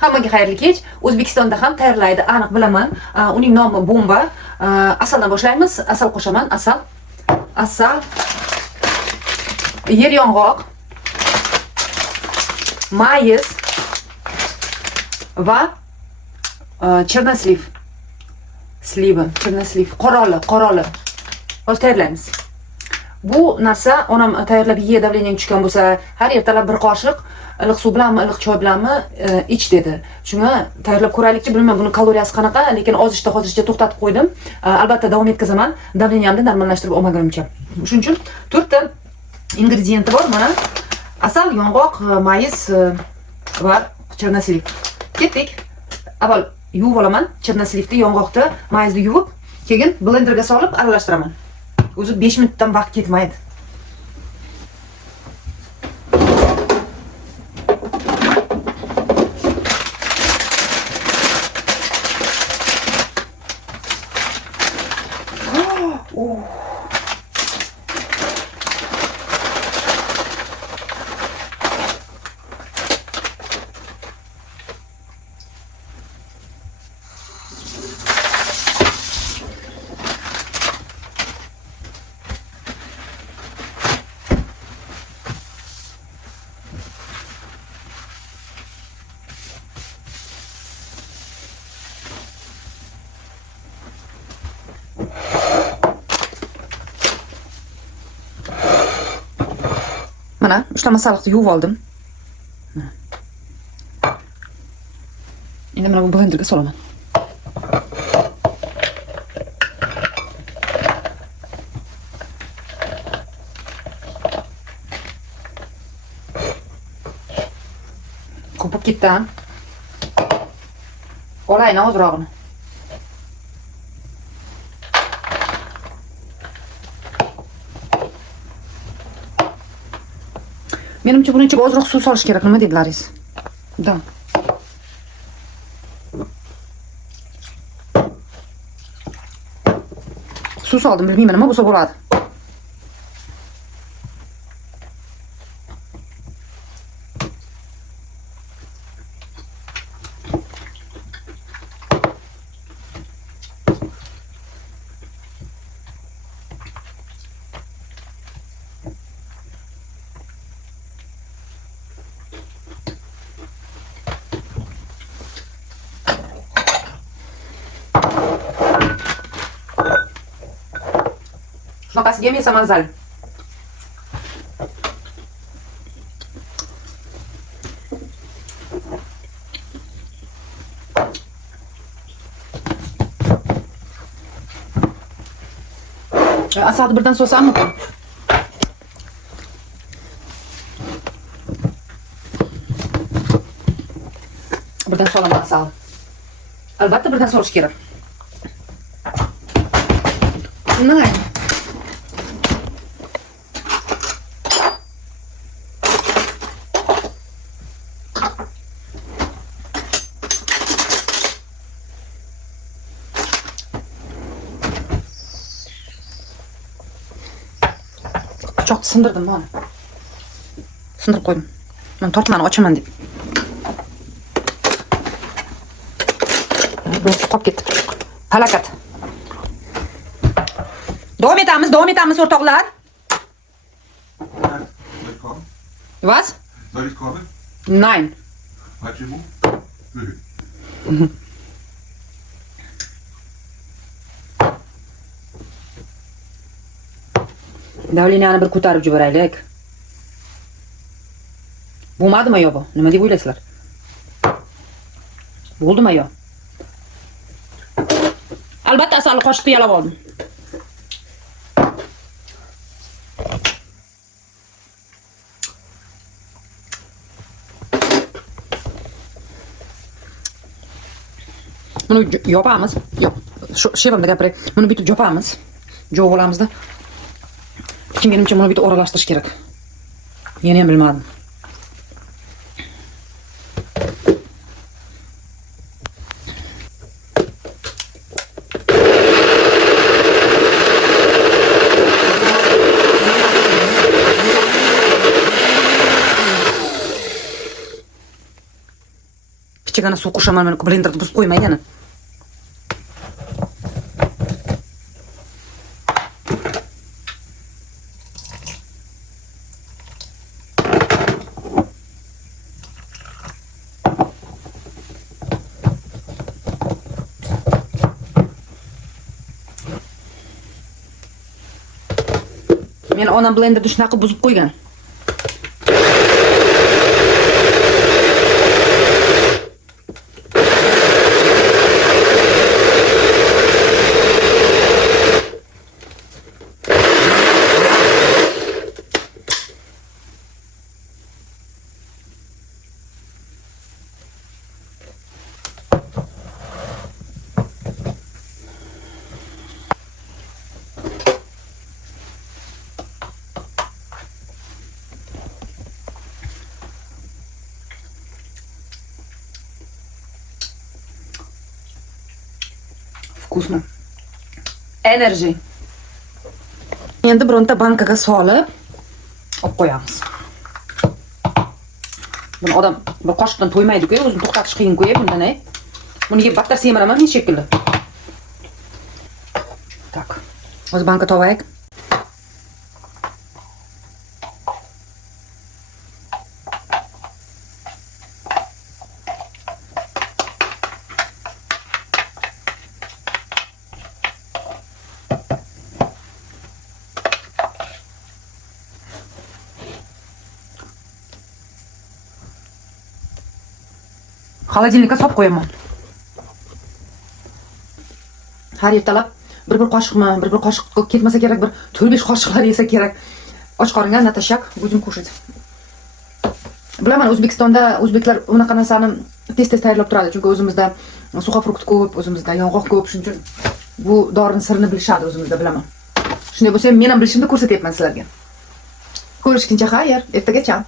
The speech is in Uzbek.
Hammaga xayrli kech. O'zbekistonda ham tayyorlaydi, aniq bilaman. Uning nomi bomba. Asaldan boshlaymiz. Asal qo'shaman. Asal, yer yong'oq, mayiz va chernasliv. Chernasliv, qoroli. Hozir tayyorlaymiz. Bu narsa onam tayyorlab ye, davleniyang tushgan bo'lsa, har ertalab bir qoshiq iliq suv bilanmi, iliq choy bilanmi ich dedi. Shunga tayyorlab ko'raylikchi, bilmayman buni kaloriyasi qanaqa, lekin ozishda hozircha to'xtatib qo'ydim. Albatta davom etkazaman, davleniyamni normallashtirib olmagunimcha. Shuning uchun 4 ta ingrediyenti bor mana. Asal, yong'oq, mayiz va chernasliv. Ketdik. Avval yuvib olaman, chernasливni, yong'oqni, mayizni yuvib, keyin blenderga solib aralashtiraman. O'zi 5 minutdan vaqt ketmaydi. Mana uchlama saliqni yuvib oldim. Endi mana bu blenderga solaman. Ko'pib ketdi. Olayni ozrog'ini. Menimcha buning ichiga ozroq suv solish kerak, nima dedilaringiz? Da. Suv soldim, bilmayman nima bo'lsa bo'ladi. Shunaqasiga ham yesa mazali. Asalni birdan so'sammi? Birdan solaman asal. Albatta birdan solish kerak. Nima? Çok sındırdım bunu. Sındırıp koydum. Ben tortlarını açamam deb. Böyle qolib ketdi. Falokat. Davom etamiz o'rtoqlar. Was? Soll ich kommen? Nein. Falsche Move? Nö. Davleniyani bir ko'tarib yuboraylik. Bo'lmadimi yo bu? Nima deb o'ylaysizlar? Bo'ldimi yo? Albatta asalni qoshiqda yalab oldim. Buni yopamiz. Yo'q, shu shevimda gapiray. Buni bitib yopamiz. Javob olamizda. Lekin menimcha buni bitta o'ralashtirish kerak. Men ham bilmadim. kichigina suv qo'shaman, mana blenderda buzib qo'ymay yana. Men onam blenderda shunaqa buzib qo'ygan. Вкусно. Energy. Endi bironta bankaga solib olib qo'yamiz. Buni odam bir qoshiqdan to'ymaydi-ku, o'zini to'xtatish qiyin-ku, bundan ay. Buniga battar semiraman men shekilli. Tak. O'z banka tovaylik. Холодильникka solib qo'yaman. Har ertalab bir qoshiqmi, bir qoshiq ketmasa kerak, bir 4-5 qoshiqlar yesa kerak. Och qoringa natashak будем кушать. Bilaman, O'zbekistonda o'zbeklar unaqa narsani tez tayyorlab turadi, chunki o'zimizda suxofrukt ko'p, o'zimizda yong'oq ko'p, shuning uchun bu dorining sirini bilishadi o'zimizda, bilaman. Shunday bo'lsa, men ham bilishimni ko'rsatyapman sizlarga. Ko'rishguncha xayr, ertagacha.